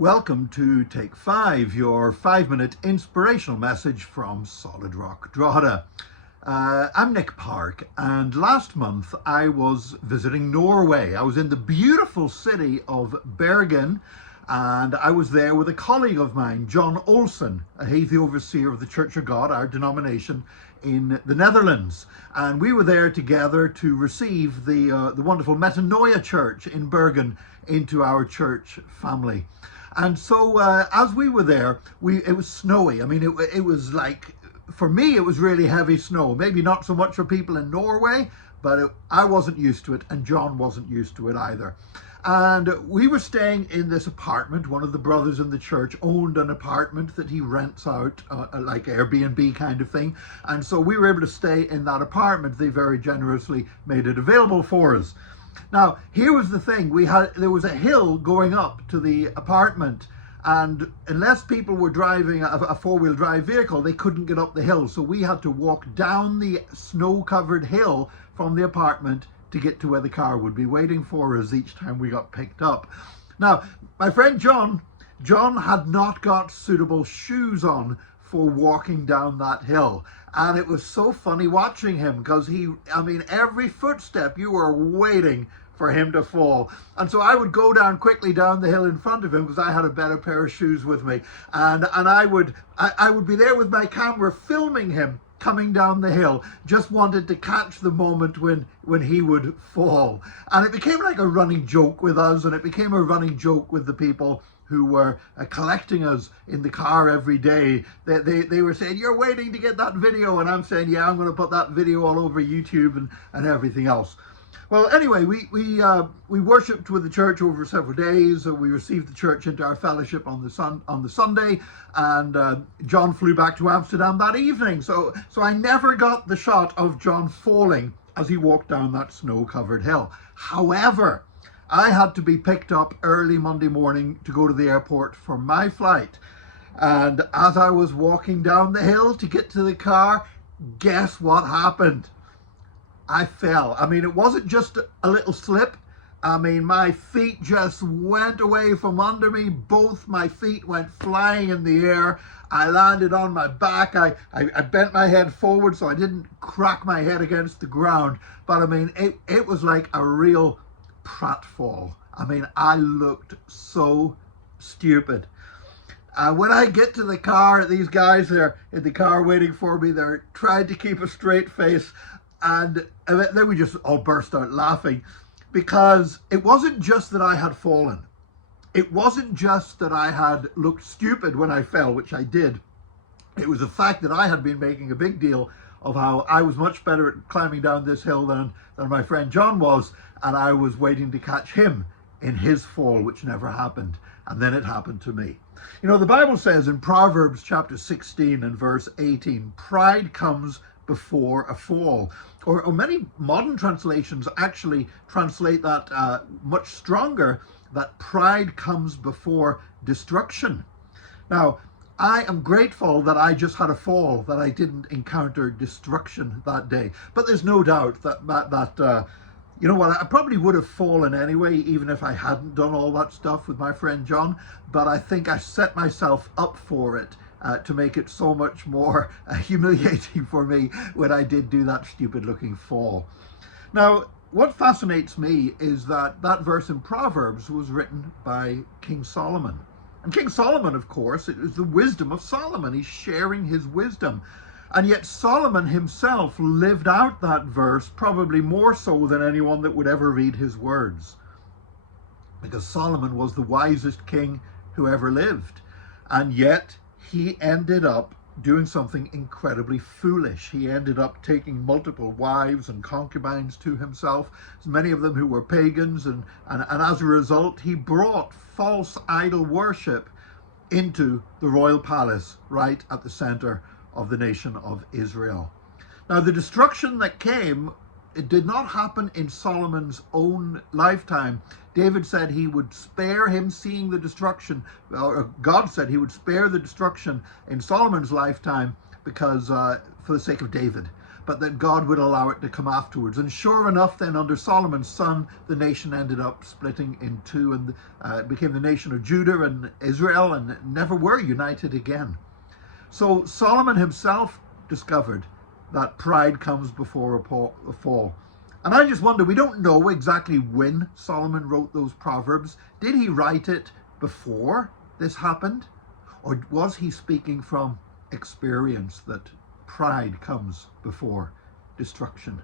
Welcome to Take 5, your 5-minute inspirational message from Solid Rock Drogheda. I'm Nick Park, and last month I was visiting Norway. I was in the beautiful city of Bergen, and I was there with a colleague of mine, John Olsen. He's the overseer of the Church of God, our denomination, in the Netherlands. And we were there together to receive the wonderful Metanoia Church in Bergen into our church family. And so as we were there, it was snowy. I mean, it was like, for me, it was really heavy snow. Maybe not so much for people in Norway, but I wasn't used to it, and John wasn't used to it either. And we were staying in this apartment. One of the brothers in the church owned an apartment that he rents out, like Airbnb kind of thing. And so we were able to stay in that apartment. They very generously made it available for us. Now, here was the thing. There was a hill going up to the apartment, and unless people were driving a four-wheel drive vehicle, they couldn't get up the hill. So we had to walk down the snow-covered hill from the apartment to get to where the car would be waiting for us each time we got picked up. Now, my friend John had not got suitable shoes on for walking down that hill. And it was so funny watching him because every footstep you were waiting for him to fall. And so I would go down quickly down the hill in front of him because I had a better pair of shoes with me. And I would be there with my camera filming him coming down the hill, just wanted to catch the moment when he would fall. And it became like a running joke with us, and it became a running joke with the people who were collecting us in the car every day. They were saying, "You're waiting to get that video," and I'm saying, "Yeah, I'm going to put that video all over YouTube and everything else." Well, anyway, we worshipped with the church over several days. We received the church into our fellowship on the Sunday, and John flew back to Amsterdam that evening. So I never got the shot of John falling as he walked down that snow-covered hill. However, I had to be picked up early Monday morning to go to the airport for my flight. And as I was walking down the hill to get to the car, guess what happened? I fell. I mean, it wasn't just a little slip. I mean, my feet just went away from under me. Both my feet went flying in the air. I landed on my back. I bent my head forward so I didn't crack my head against the ground. But I mean, it was like a real pratfall. I mean, I looked so stupid. When I get to the car, these guys there in the car waiting for me, they're trying to keep a straight face, and then we just all burst out laughing, because it wasn't just that I had fallen. It wasn't just that I had looked stupid when I fell, which I did. It was the fact that I had been making a big deal of how I was much better at climbing down this hill than my friend John was, and I was waiting to catch him in his fall, which never happened. And then it happened to me. You know, the Bible says in Proverbs chapter 16 and verse 18, pride comes before a fall. Or many modern translations actually translate that much stronger, that pride comes before destruction. Now, I am grateful that I just had a fall, that I didn't encounter destruction that day. But there's no doubt that you know what, I probably would have fallen anyway, even if I hadn't done all that stuff with my friend John. But I think I set myself up for it to make it so much more humiliating for me when I did do that stupid looking fall. Now, what fascinates me is that verse in Proverbs was written by King Solomon. And King Solomon, of course, it is the wisdom of Solomon. He's sharing his wisdom. And yet Solomon himself lived out that verse probably more so than anyone that would ever read his words. Because Solomon was the wisest king who ever lived. And yet he ended up doing something incredibly foolish. He ended up taking multiple wives and concubines to himself, many of them who were pagans, and as a result, he brought false idol worship into the royal palace right at the center of the nation of Israel. Now, the destruction that came, it did not happen in Solomon's own lifetime. David said he would spare him seeing the destruction, or God said he would spare the destruction in Solomon's lifetime because for the sake of David. but that God would allow it to come afterwards. And sure enough, then under Solomon's son, the nation ended up splitting in two, and it became the nation of Judah and Israel, and never were united again. So Solomon himself discovered that pride comes before a fall. And I just wonder, we don't know exactly when Solomon wrote those Proverbs. Did he write it before this happened? Or was he speaking from experience that pride comes before destruction?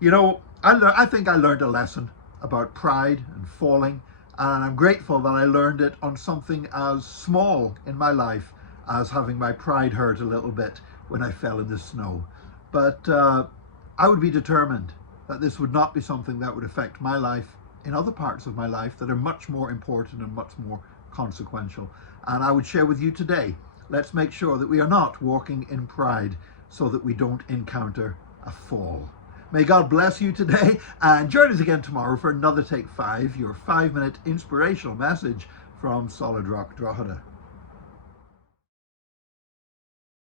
You know, I think I learned a lesson about pride and falling, and I'm grateful that I learned it on something as small in my life as having my pride hurt a little bit when I fell in the snow. But I would be determined that this would not be something that would affect my life in other parts of my life that are much more important and much more consequential. And I would share with you today, let's make sure that we are not walking in pride so that we don't encounter a fall. May God bless you today, and join us again tomorrow for another Take 5, your 5-minute inspirational message from Solid Rock Drogheda.